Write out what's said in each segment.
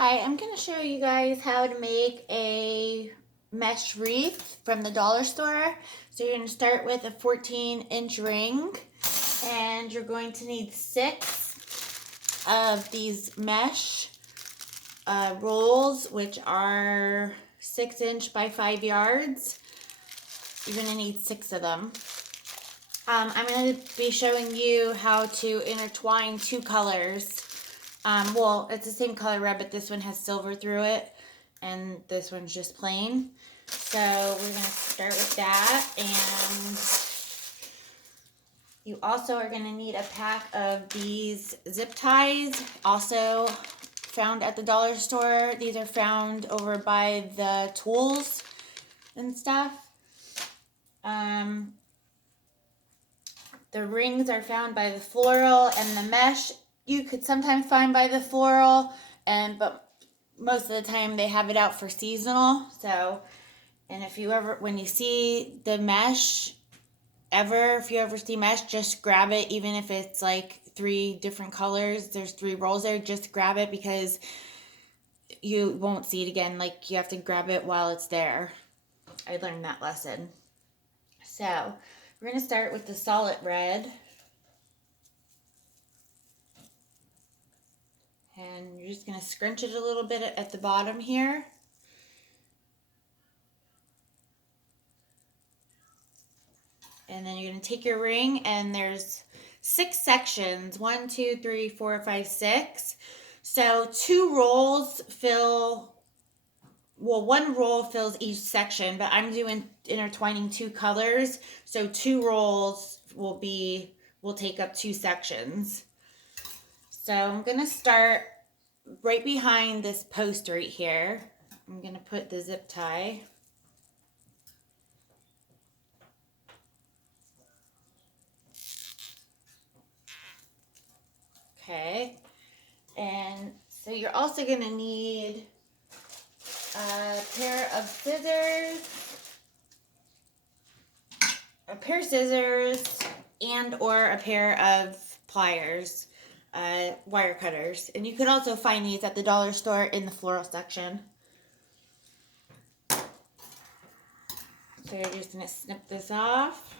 Hi, I'm going to show you guys how to make a mesh wreath from the dollar store. So you're going to start with a 14-inch ring, and you're going to need 6 of these mesh rolls, which are 6-inch by 5 yards. You're going to need 6 of them. I'm going to be showing you how to intertwine 2 colors. Well, it's the same color red, but this one has silver through it, and this one's just plain. So we're going to start with that, and you also are going to need a pack of these zip ties, also found at the dollar store. These are found over by the tools and stuff. The rings are found by the floral, and the mesh you could sometimes find by the floral, but most of the time they have it out for seasonal. So, and if you ever, when you see the mesh, if you ever see mesh, just grab it, even if it's like 3 different colors. There's 3 rolls there. Just grab it because you won't see it again. Like, you have to grab it while it's there. I learned that lesson. So we're going to start with the solid red. And you're just going to scrunch it a little bit at the bottom here. And then you're going to take your ring, and there's 6 sections. 1, 2, 3, 4, 5, 6. So 2 rolls fill, well, 1 roll fills each section, but I'm doing intertwining 2 colors. So 2 rolls will take up 2 sections. So I'm going to start right behind this post right here. I'm going to put the zip tie. Okay, and so you're also going to need a pair of scissors, and or a pair of pliers, wire cutters. And you could also find these at the dollar store in the floral section. So you're just going to snip this off.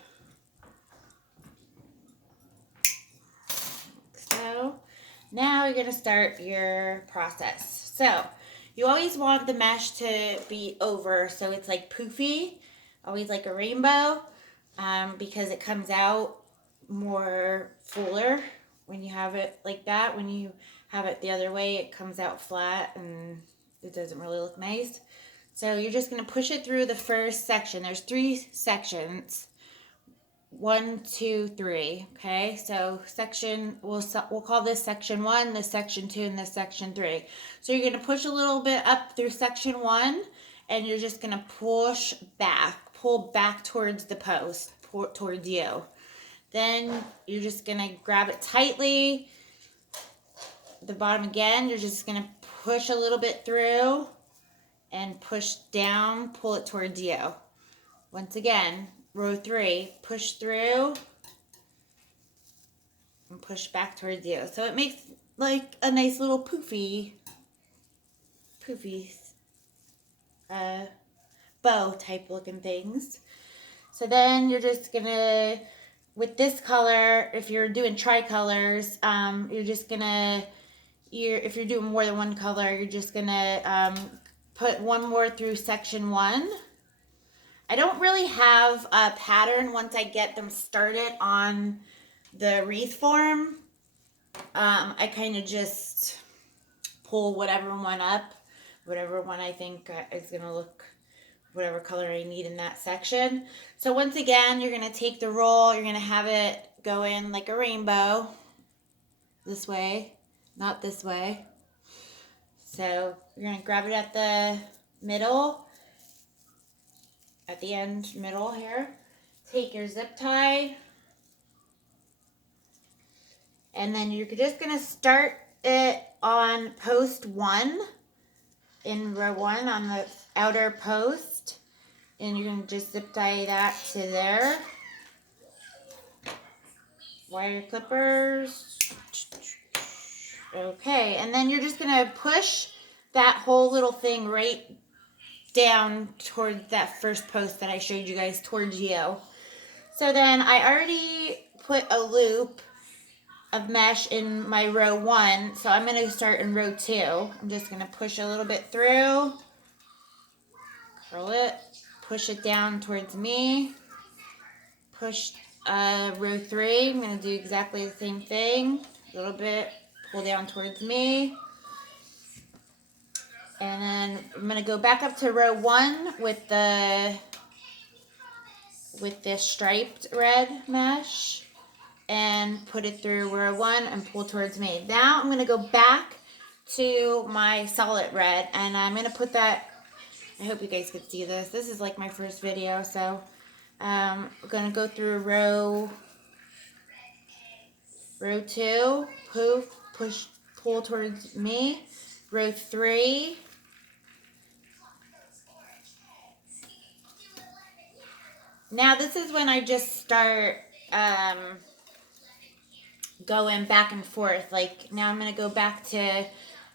So now you're going to start your process. So you always want the mesh to be over, so it's like poofy, always like a rainbow, because it comes out more fuller when you have it like that. When you have it the other way, it comes out flat and it doesn't really look nice. So you're just going to push it through the first section. There's 3 sections. 1, 2, 3. Okay, so we'll call this section 1, this section 2, and this section 3. So you're going to push a little bit up through section 1, and you're just going to pull back towards the post, towards you. Then you're just going to grab it tightly. The bottom again, you're just going to push a little bit through and push down, pull it towards you. Once again, row 3, push through and push back towards you. So it makes like a nice little poofy bow type looking things. So then you're just gonna, with this color, if you're doing tricolors, you're just gonna, if you're doing more than one color, you're just gonna put 1 more through section 1. I don't really have a pattern once I get them started on the wreath form. I kind of just pull whatever one up, whatever one I think is going to look, whatever color I need in that section. So once again, you're going to take the roll, you're going to have it go in like a rainbow, this way, not this way. So you're going to grab it at the middle, at the end middle here. Take your zip tie, and then you're just going to start it on post 1, in row 1 on the outer post, and you're going to just zip tie that to there. Wire clippers. Okay, and then you're just going to push that whole little thing right down towards that first post that I showed you guys, towards you. So then I already put a loop of mesh in my row 1, so I'm going to start in row 2. I'm just going to push a little bit through, curl it, push it down towards me, push row 3. I'm going to do exactly the same thing, a little bit, pull down towards me, and then I'm going to go back up to row 1 with this striped red mesh and put it through row 1 and pull towards me. Now I'm going to go back to my solid red, and I'm going to put that, I hope you guys could see this. This is like my first video, so I'm going to go through row 2, pull towards me, row 3, now this is when I just start going back and forth. Like now I'm going to go back to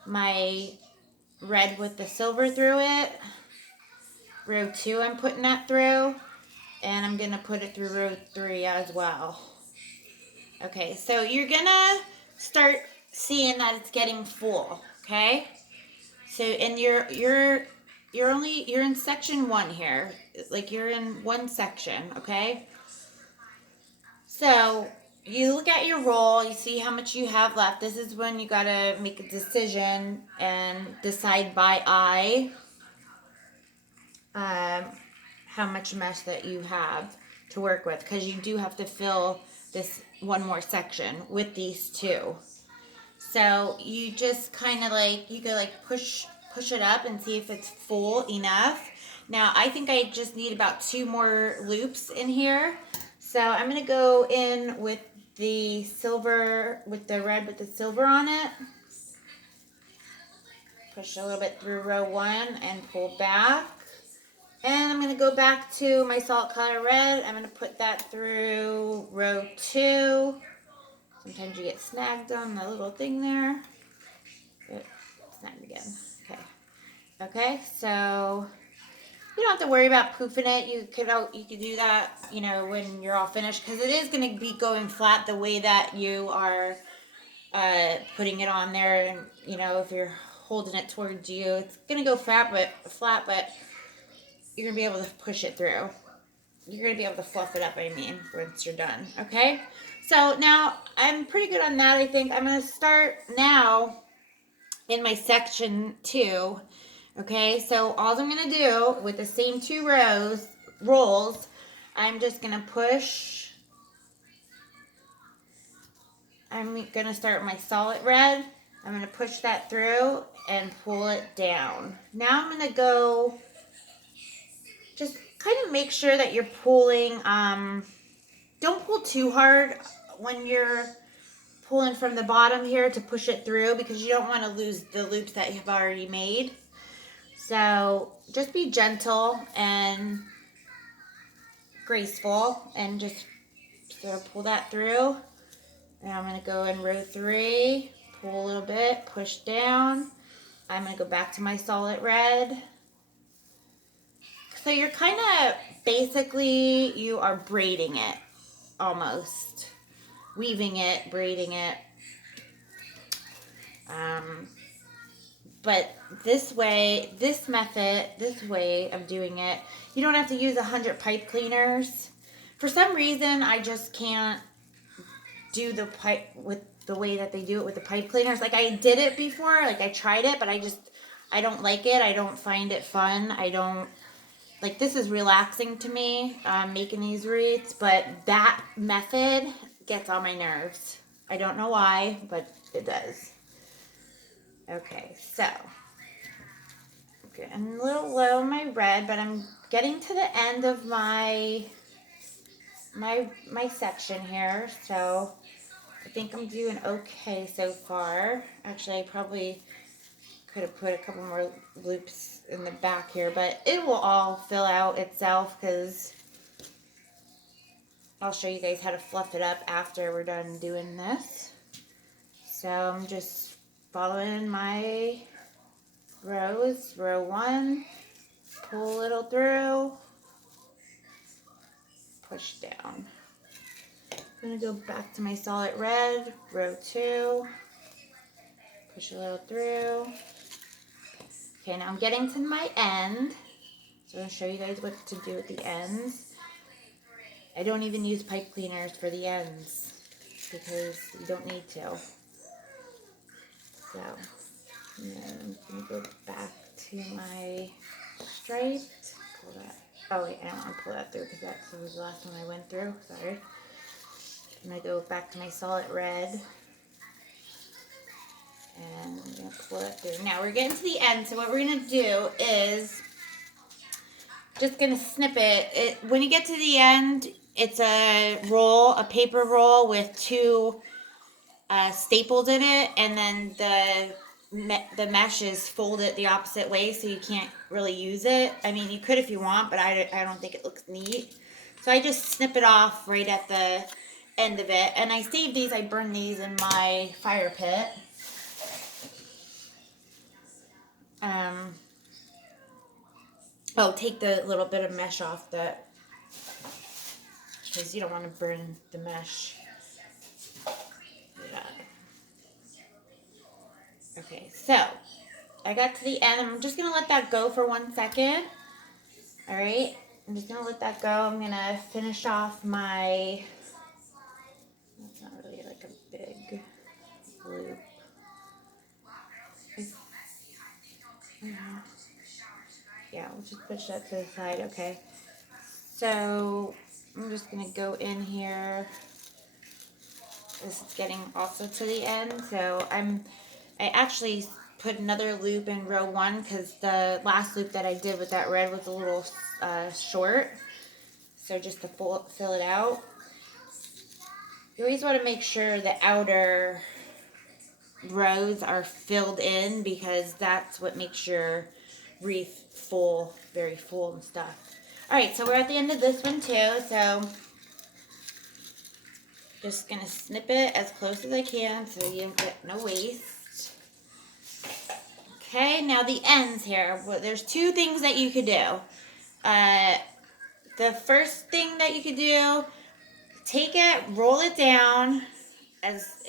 my red with the silver through it. Row 2 I'm putting that through, and I'm going to put it through row 3 as well. Okay, so you're going to start seeing that it's getting full, okay? So and you're in section 1 here. Like you're in one section, okay? So you look at your roll, you see how much you have left. This is when you got to make a decision and decide by eye how much mesh that you have to work with, because you do have to fill this one more section with these 2. So you just kind of like, you go like push it up and see if it's full enough. Now I think I just need about 2 more loops in here. So I'm going to go in with the silver, with the red with the silver on it. Push a little bit through row 1 and pull back. And I'm going to go back to my salt color red. I'm going to put that through row 2. Sometimes you get snagged on the little thing there. Snagged again. Okay. Okay, so you don't have to worry about poofing it. You could do that, you know, when you're all finished, because it is going to be going flat the way that you are putting it on there. And, you know, if you're holding it towards you, it's going to go flat, but you're going to be able to push it through. You're going to be able to fluff it up, I mean, once you're done. Okay? So now I'm pretty good on that, I think. I'm going to start now in my section 2. Okay? So all I'm going to do with the same 2 rolls, I'm just going to push. I'm going to start with my solid red. I'm going to push that through and pull it down. Now I'm going to go, just kind of make sure that you're pulling, don't pull too hard when you're pulling from the bottom here to push it through, because you don't want to lose the loops that you've already made. So just be gentle and graceful and just sort of pull that through. And I'm going to go in row 3, pull a little bit, push down. I'm going to go back to my solid red. So you're kind of, basically, you are braiding it, almost. Weaving it, braiding it. But this way of doing it, you don't have to use 100 pipe cleaners. For some reason, I just can't do the pipe with the way that they do it with the pipe cleaners. Like I did it before, like I tried it, but I don't like it. I don't find it fun. I don't, like, this is relaxing to me, making these wreaths, but that method gets on my nerves. I don't know why, but it does. Okay, so getting a little low on my red, but I'm getting to the end of my section here, so I think I'm doing okay so far. Actually, I probably could have put a couple more loops in the back here, but it will all fill out itself, because I'll show you guys how to fluff it up after we're done doing this. So I'm just following my rows. Row 1, pull a little through, push down. I'm going to go back to my solid red, row 2, push a little through. Okay, now I'm getting to my end. So I'm going to show you guys what to do at the ends. I don't even use pipe cleaners for the ends because you don't need to. So I'm going to go back to my stripe. Pull that. Oh wait, I don't want to pull that through because that was the last one I went through. Sorry. I'm going to go back to my solid red. And I'm going to pull it through. Now we're getting to the end. So what we're going to do is just going to snip it. When you get to the end, it's a roll, a paper roll with 2 staples in it, and then the mesh is folded the opposite way, so you can't really use it. I mean, you could if you want, but I don't think it looks neat. So I just snip it off right at the end of it, and I save these. I burn these in my fire pit. Oh, take the little bit of mesh off that, because you don't want to burn the mesh. Yeah. Okay, so I got to the end. I'm just going to let that go for 1 second. All right, I'm just going to let that go. I'm going to finish off my, that's not really like a big loop. Yeah, we'll just push that to the side. Okay, so I'm just going to go in here. This is getting also to the end, so I actually put another loop in row 1 because the last loop that I did with that red was a little short. So just to fill it out. You always want to make sure the outer rows are filled in because that's what makes your wreath full, very full and stuff. Alright, so we're at the end of this one too, so just going to snip it as close as I can so you don't get no waste. Okay, now the ends here. Well, there's 2 things that you could do. The first thing that you could do, take it, roll it down as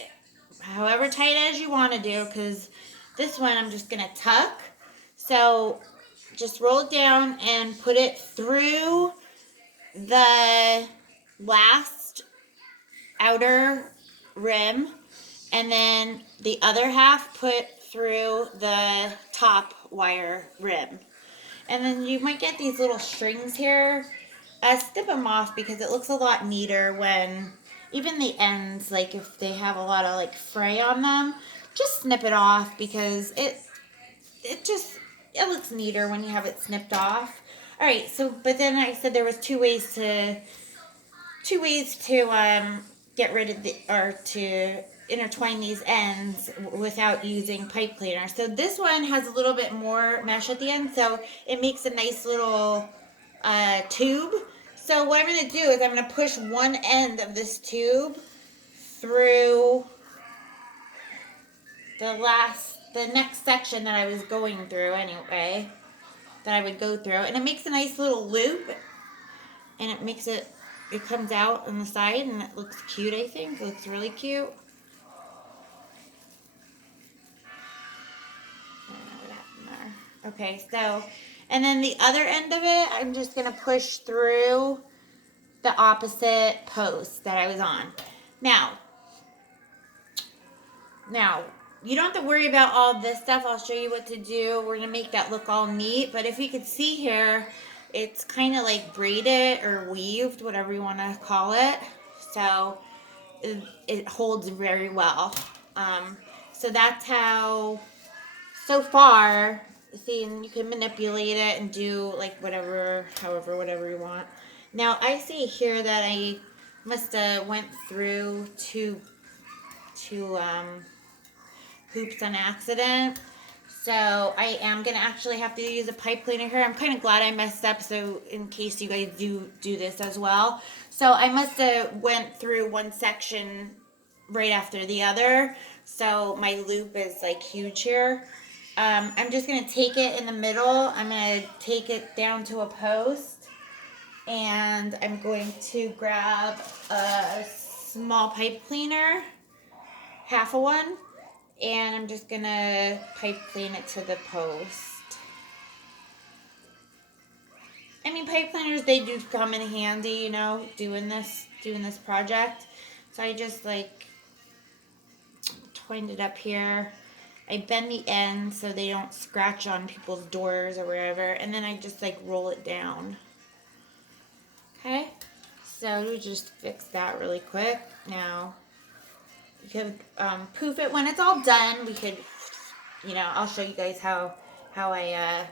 however tight as you want to do, because this one I'm just going to tuck. So just roll it down and put it through the last outer rim, and then the other half put through the top wire rim. And then you might get these little strings here. Snip them off because it looks a lot neater when, even the ends, like if they have a lot of like fray on them, just snip it off because it looks neater when you have it snipped off. All right, so but then I said there was two ways to get rid of to intertwine these ends without using pipe cleaner. So this one has a little bit more mesh at the end, so it makes a nice little tube. So what I'm going to do is I'm going to push one end of this tube through the next section that I was going through anyway, that I would go through, and it makes a nice little loop, and it comes out on the side, and it looks cute. I think it looks really cute. I don't know what happened there. Okay, so, and then the other end of it, I'm just going to push through the opposite post that I was on. Now, you don't have to worry about all this stuff. I'll show you what to do. We're going to make that look all neat. But if you could see here, it's kind of like braided or weaved, whatever you want to call it. So it holds very well. So that's how, so far, see, and you can manipulate it and do like whatever you want. Now I see here that I must have went through two hoops on accident. So I am going to actually have to use a pipe cleaner here. I'm kind of glad I messed up, so in case you guys do this as well. So I must have went through one section right after the other. So my loop is like huge here. I'm just going to take it in the middle. I'm going to take it down to a post. And I'm going to grab a small pipe cleaner, half a one. And I'm just going to pipe clean it to the post. I mean, pipe cleaners, they do come in handy, you know, doing this project. So I just like twined it up here. I bend the ends so they don't scratch on people's doors or wherever. And then I just like roll it down. Okay. So we just fix that really quick. Now, you could poof it when it's all done. We could, you know, I'll show you guys how I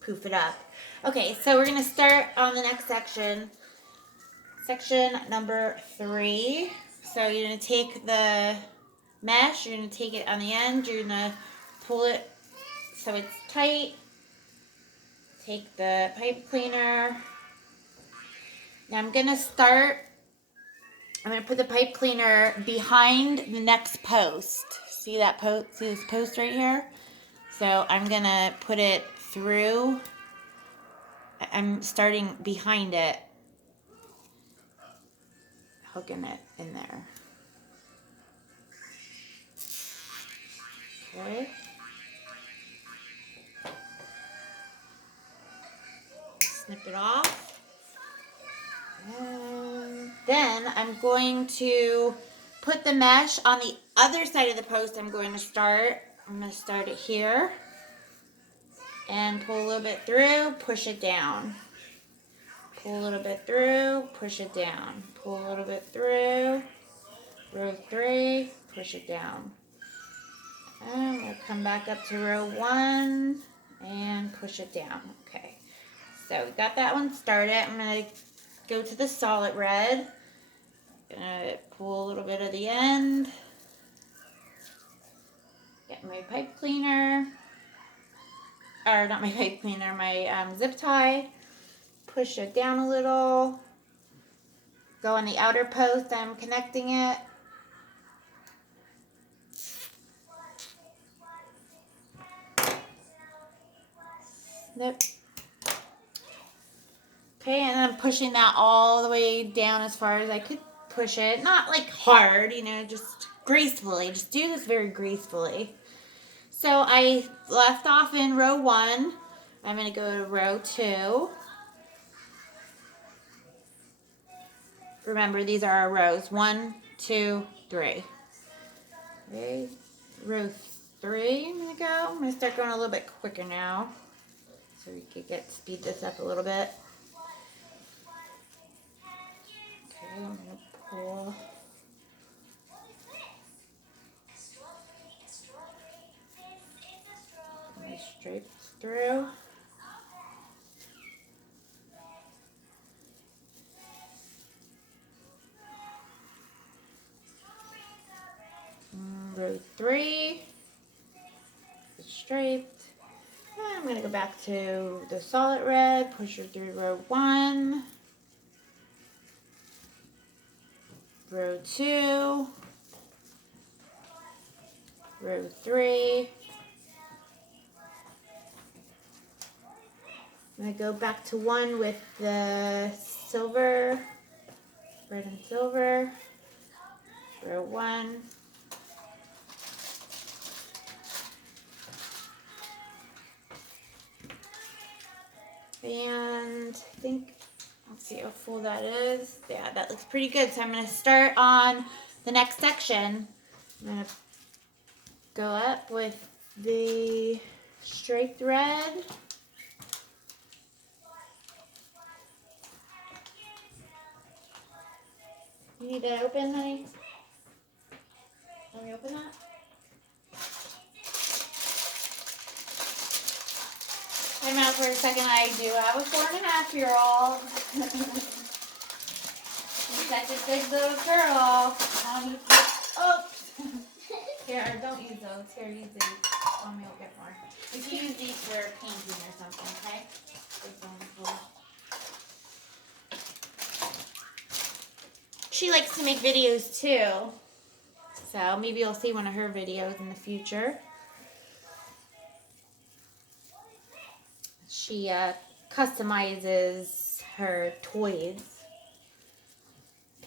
poof it up. Okay, so we're going to start on the next section. Section number 3. So you're going to take the mesh, you're going to take it on the end, you're going to pull it so it's tight. Take the pipe cleaner. Now I'm going to put the pipe cleaner behind the next post. See that post? See this post right here? So I'm going to put it through. I'm starting behind it, hooking it in there. Okay. Snip it off. And then I'm going to put the mesh on the other side of the post. I'm going to start it here. And pull a little bit through, push it down. Pull a little bit through, push it down. Pull a little bit through. Row 3, push it down. And we'll come back up to row 1 and push it down. Okay, so we got that one started. I'm going to go to the solid red. Gonna pull a little bit of the end. Get my pipe cleaner. Or not my pipe cleaner, my zip tie. Push it down a little. Go on the outer post. I'm connecting it. Snip. Okay, and I'm pushing that all the way down as far as I could push it. Not like hard, you know, just gracefully. Just do this very gracefully. So I left off in row 1. I'm going to go to row 2. Remember, these are our rows. 1, 2, 3. Okay, row 3 I'm going to go. I'm going to start going a little bit quicker now, so we could speed this up a little bit. Okay, I'm going to pull. My stripes through. Row 3, striped. And I'm going to go back to the solid red, push her through row 1, row 2, row 3. I'm going to go back to 1 with the silver, red and silver, row 1. And I think, let's see how full that is. Yeah, that looks pretty good. So I'm going to start on the next section. I'm going to go up with the striped red. You need that open, honey? Let me open that. Time out for a second. I do have a 4.5-year-old. She's such a big little girl. Oops. Here, don't use those. Here, use these. Mommy will get more. We can use these for painting or something, okay? This one's cool. She likes to make videos too. So maybe you'll see one of her videos in the future. she customizes her toys.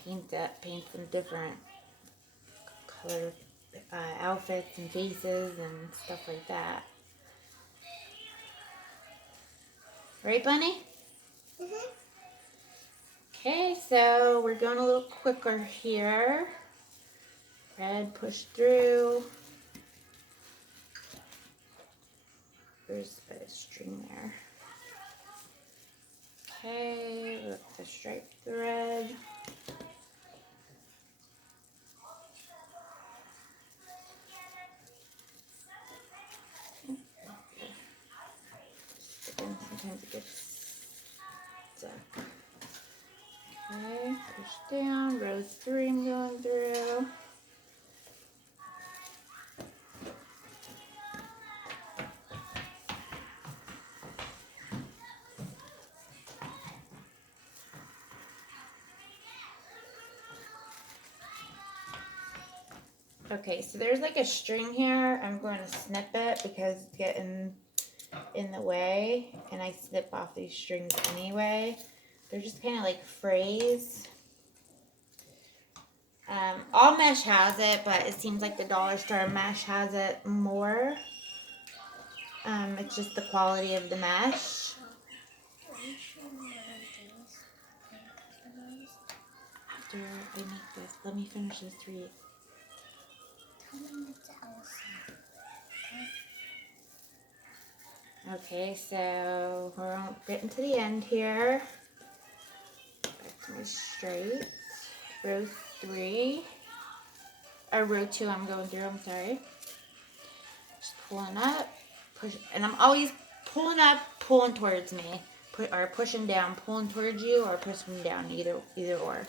Paints them different color outfits and faces and stuff like that. Right, Bunny? Mm-hmm. Okay, so we're going a little quicker here. Red, push through. There's a string there. Okay, with the striped thread. Sometimes it gets stuck. Okay, push down, row 3 I'm going through. Okay, so there's like a string here. I'm going to snip it because it's getting in the way, and I snip off these strings anyway. They're just kind of like frays. All mesh has it, but it seems like the dollar store mesh has it more. It's just the quality of the mesh. After I make this, let me finish this wreath. Okay, so we're getting to the end here. Back to my straight. Row 3. Or row 2 I'm going through, I'm sorry. Just pulling up, push, and I'm always pulling up, pulling towards me. Or pushing down, pulling towards you, or pushing down, either or.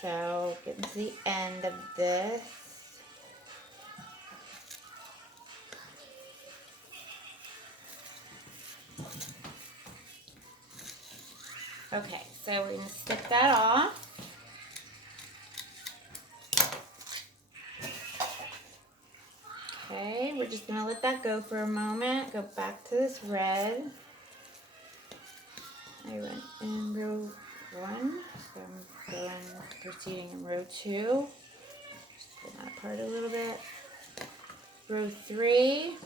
So, getting to the end of this. Okay, so we're going to stick that off. Okay, we're just going to let that go for a moment. Go back to this red. I went in row 1, so I'm proceeding in row 2. Just pull that apart a little bit. Row 3.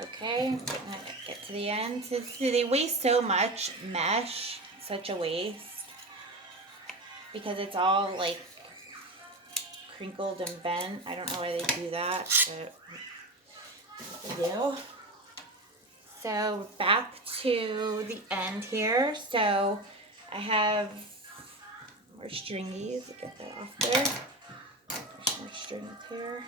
Okay, I'm gonna get to the end. See, they waste so much mesh, such a waste, because it's all like crinkled and bent. I don't know why they do that, but they do. So back to the end here. So I have more stringies. Get that off there. There's more strings here.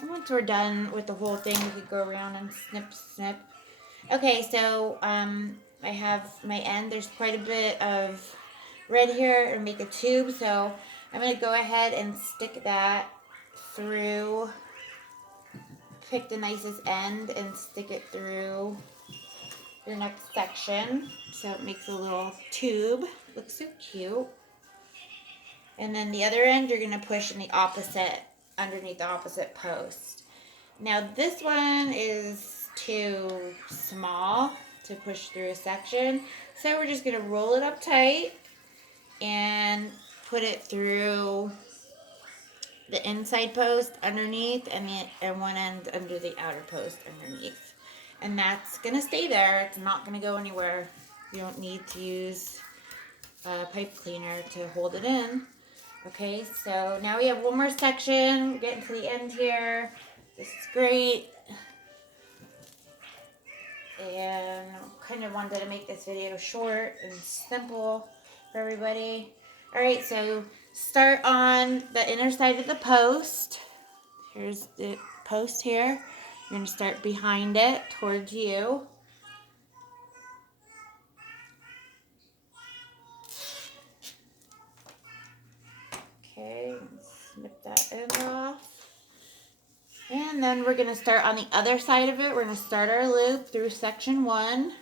And once we're done with the whole thing, we could go around and snip. Okay, so I have my end. There's quite a bit of red here and make a tube. So I'm going to go ahead and stick that through. Pick the nicest end and stick it through your next section. So it makes a little tube. Looks so cute. And then the other end you're going to push in the opposite, underneath the opposite post. Now this one is too small to push through a section. So we're just going to roll it up tight and put it through the inside post underneath and one end under the outer post underneath. And that's going to stay there. It's not going to go anywhere. You don't need to use a pipe cleaner to hold it in. Okay, so now we have one more section. We're getting to the end here. This is great. And I kind of wanted to make this video short and simple for everybody. Alright, so start on the inner side of the post. Here's the post here. You're going to start behind it towards you. Okay, snip that end off. And then we're going to start on the other side of it. We're going to start our loop through section 1.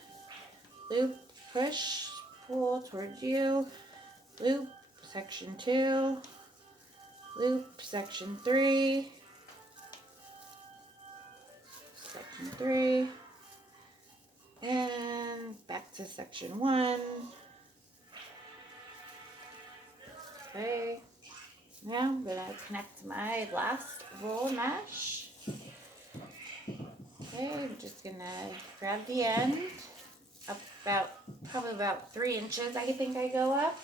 Loop, push, pull towards you. Loop, section 2. loop, section 3, section 3, and back to section 1. Okay, now I'm going to connect my last roll of mesh. Okay, I'm just going to grab the end up probably about 3 inches. I think I go up.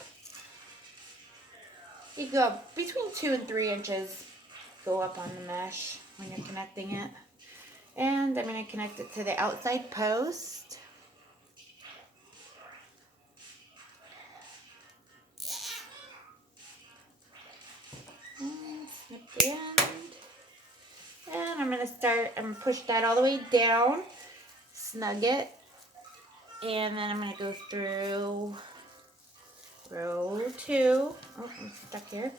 You go up between 2 and 3 inches, go up on the mesh when you're connecting it. And I'm going to connect it to the outside post. And snip the end. And I'm going to push that all the way down, snug it. And then I'm going to go through row 2. Oh, I'm stuck here.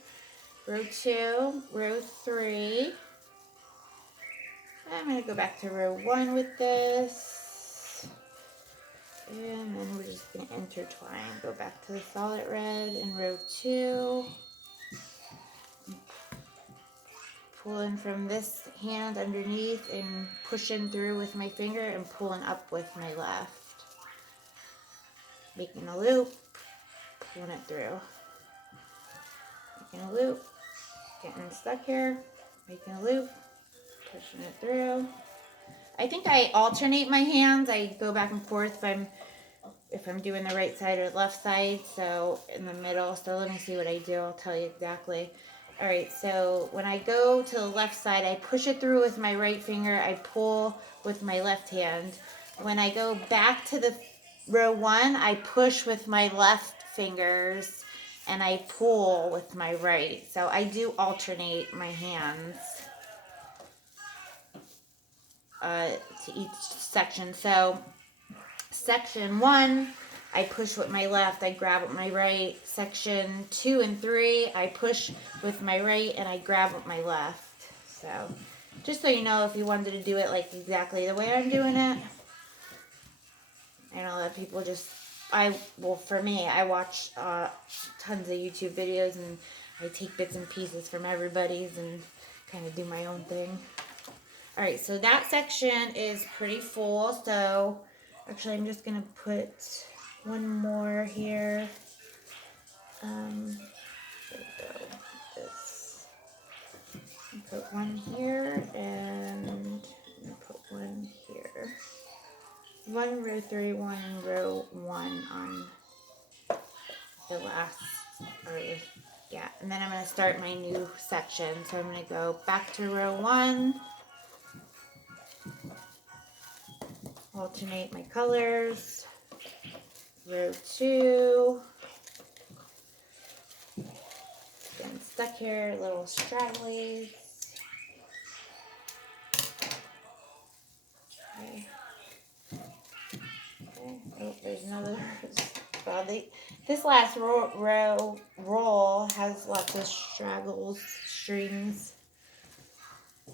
Row 2, row 3. I'm going to go back to row 1 with this. And then we're just going to intertwine. Go back to the solid red in row 2. Pull in from this hand underneath and pushing through with my finger and pulling up with my left. Making a loop, pulling it through. Making a loop, getting stuck here, making a loop, pushing it through. I think I alternate my hands. I go back and forth if I'm doing the right side or left side, so in the middle. So let me see what I do. I'll tell you exactly. All right, so when I go to the left side, I push it through with my right finger. I pull with my left hand. When I go back to the row 1, I push with my left fingers and I pull with my right. So I do alternate my hands to each section. So section 1, I push with my left, I grab with my right. Section 2 and 3, I push with my right and I grab with my left. So just so you know, if you wanted to do it like exactly the way I'm doing it. I know that people for me, I watch tons of YouTube videos and I take bits and pieces from everybody's and kind of do my own thing. All right, so that section is pretty full. So actually, I'm just going to put one more here. There we go. This. Put one here and put one here. 1 row 3, 1 row 1 on the last, and then I'm going to start my new section. So I'm going to go back to row 1, alternate my colors, row 2, getting stuck here, little stragglies. Okay. Oh, there's another. Well, this last roll has lots of straggles, strings.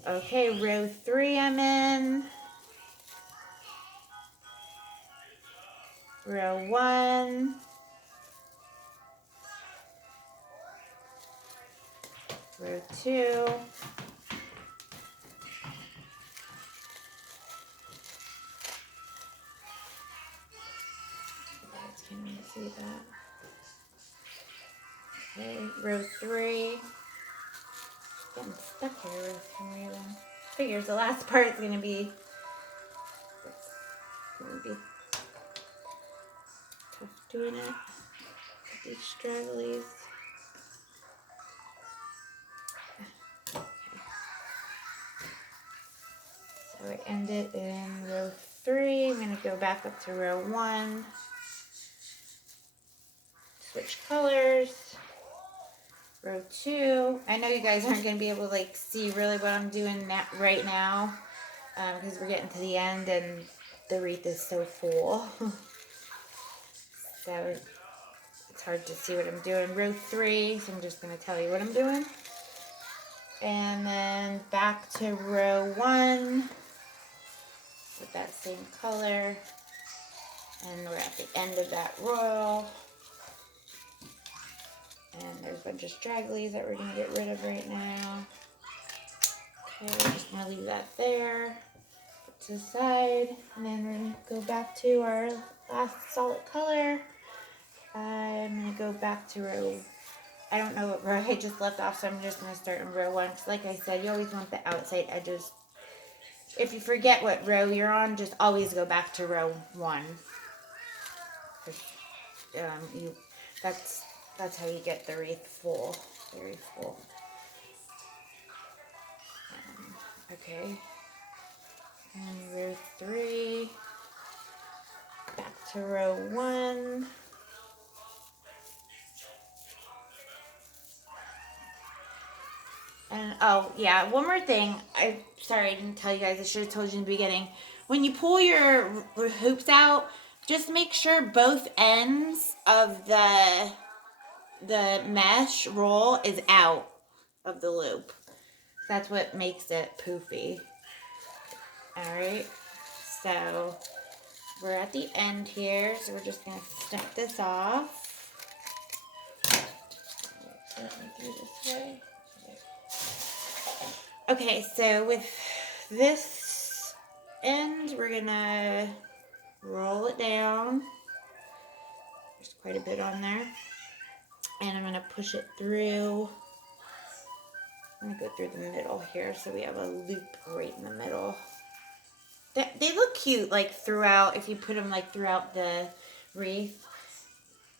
Okay, row 3 I'm in. Row 1. Row 2. Can you see that? Okay, row 3. Getting stuck here with some reason. Figures the last part is going to be tough doing it. These stragglies. So I ended in row 3. I'm going to go back up to row 1. Switch colors. Row 2. I know you guys aren't going to be able to see really what I'm doing right now because we're getting to the end and the wreath is so full. So it's hard to see what I'm doing. Row 3, so I'm just going to tell you what I'm doing. And then back to row 1 with that same color. And we're at the end of that row. And there's bunch of stragglies that we're going to get rid of right now. Okay, we're just going to leave that there. Put to the side. And then we're going to go back to our last solid color. I'm going to go back to row, I don't know what row I just left off, so I'm just going to start in row 1. Because like I said, you always want the outside edges. If you forget what row you're on, just always go back to row 1. That's how you get the wreath full. Okay. And row 3. Back to row 1. And oh yeah, one more thing. Sorry I didn't tell you guys. I should have told you in the beginning. When you pull your hoops out, just make sure both ends of the mesh roll is out of the loop. That's what makes it poofy. Alright, so we're at the end here, so we're just going to snip this off. Let me do this way. Okay, so with this end, we're going to roll it down. There's quite a bit on there. And I'm going to push it through. I'm going to go through the middle here so we have a loop right in the middle. They look cute, like, throughout, if you put them, like, throughout the wreath.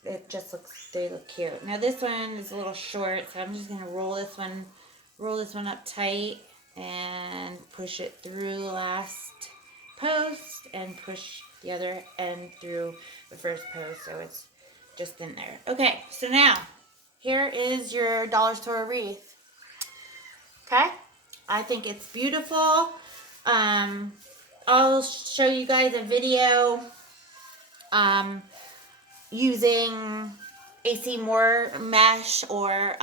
It just looks, they look cute. Now, this one is a little short, so I'm just going to roll this one up tight and push it through the last post and push the other end through the first post so it's just in there. Okay, so now, here is your dollar store wreath. Okay? I think it's beautiful. I'll show you guys a video using AC Moore mesh or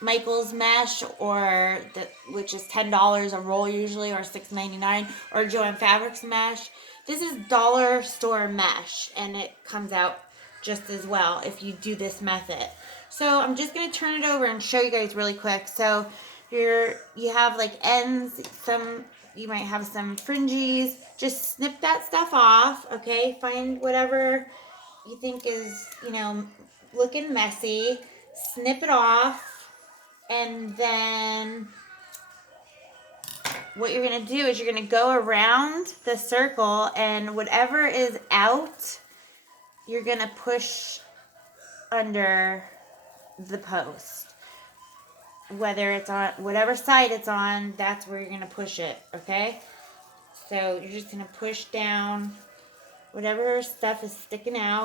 Michael's mesh, or which is $10 a roll usually, or $6.99, or Joann Fabrics mesh. This is dollar store mesh, and it comes out just as well if you do this method. So I'm just going to turn it over and show you guys really quick. So you have like ends, you might have some fringes. Just snip that stuff off, okay? Find whatever you think is, looking messy. Snip it off. And then what you're going to do is you're going to go around the circle, and whatever is out, you're going to push under the post. Whether it's on whatever side it's on, that's where you're going to push it, okay? So you're just going to push down whatever stuff is sticking out.